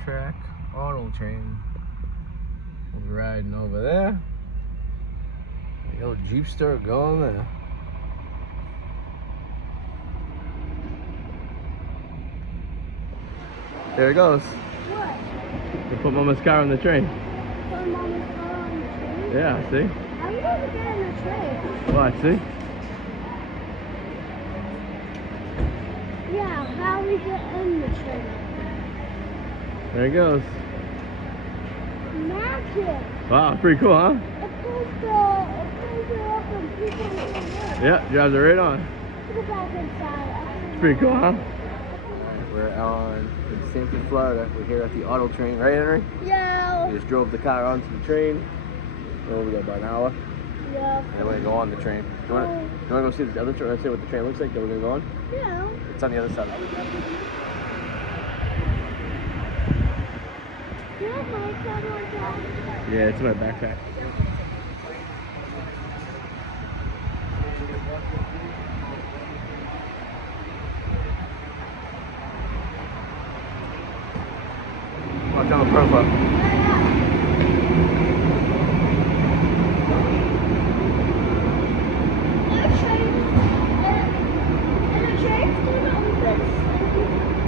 Amtrak auto train. We'll be riding over there. The old Jeepster going there. There it goes. What? You put Mama's car on the train. Put Mama's car on the train? Yeah, see? How are you going to get in the train? Watch, see? Yeah, how we get in the train? There it goes. Magic! Wow, pretty cool, huh? It pulls it up and people can work. Yeah, drives it right on. Go back inside. It's pretty cool, huh? We're in Sanford, Florida. We're here at the auto train, right, Henry? Yeah. We just drove the car onto the train. Over there about an hour. Yeah. And we're gonna go on the train. Do you wanna go see the other train? Let's see what the train looks like. Then we're gonna go on. Yeah. It's on the other side. Yeah, it's in my backpack. Watch out the profile.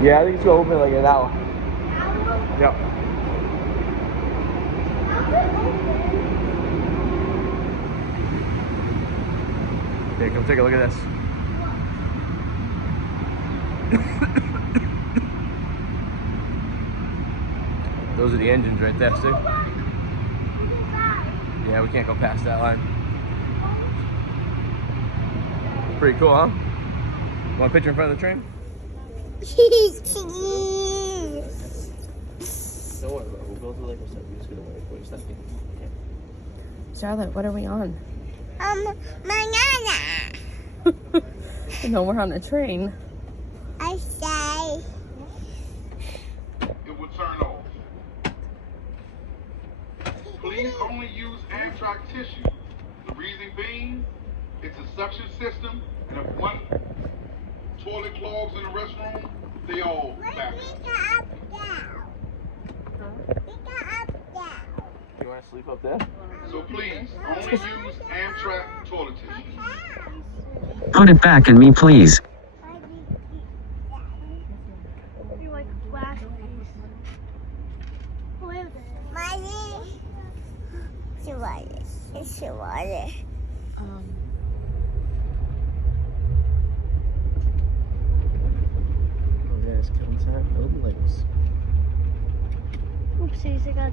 Yeah, I think it's gonna open like an hour. Yep. Yeah, come take a look at this. Those are the engines right there, see? Yeah, we can't go past that line. Pretty cool, huh? Want a picture in front of the train? Don't worry about it. We'll go to the lake stuff. We're just gonna wait for your stuff. Okay. Charlotte, what are we on? Banana. No, we're on a train. I say. It will turn off. Please only use Amtrak tissue. The reason being, it's a suction system, and if one toilet clogs in the restroom, they all back up. You want to sleep up there? So please, only use Amtrak toilet tissue. Put it back in me, please. You like glass piece. Money. She wanted it. She wanted it. Oh yeah, it's killing time. Open labels. Oopsies, I got.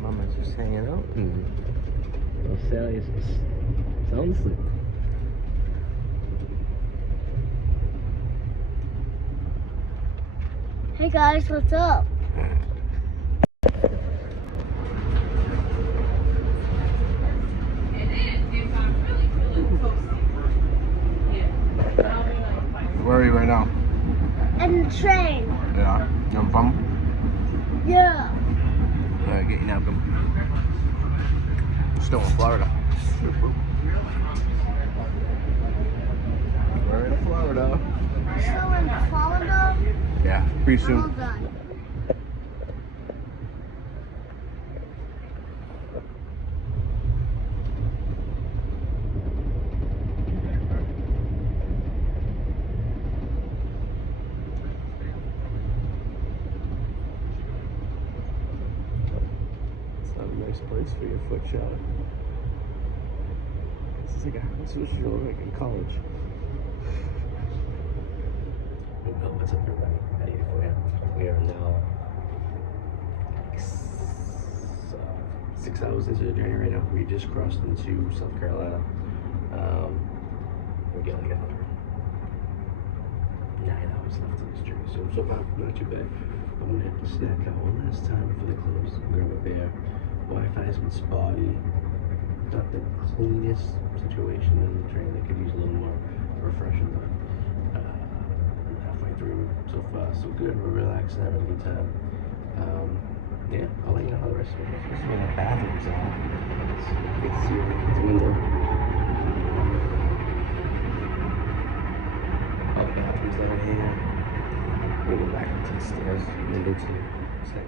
Mama's just hanging out and Sally's sound asleep. Hey guys, what's up? Where are you right now? And the train. Yeah. You having fun? Yeah. Getting out of them. Still in Florida. We're in Florida. Still in Florida? Yeah, pretty Well soon. done. It's not a nice place for your foot shot. This is like a house which you look like in college. What's up, everybody? How you doing? We are now 6 hours into the journey right now. We just crossed into South Carolina. We're getting like another 9 hours left on this journey, so far not too bad. I'm gonna hit the snack out one last time before they close. Grab a beer. Wi-Fi has been spotty. Not the cleanest situation in the train. They could use a little more refreshing, but halfway through, so far so good. We're relaxing, having a good time. Yeah, I'll let you know how the rest of it goes. This is where the bathrooms are. You can see right out the window. All the bathrooms down here. back into the stairs and into the snack.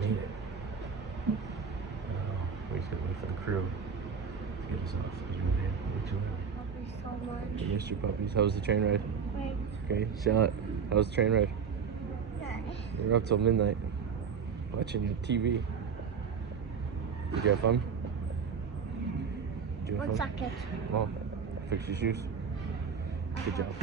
We made it. We're just gonna wait for the crew to get us off because we made it way too early. So much. You missed your puppies. How was the train ride? Right. Okay, Charlotte, how was the train ride? Nice. We were up till midnight watching your TV. Did you have fun? Did you have 1 fun? second. Well, fix your shoes. Good job.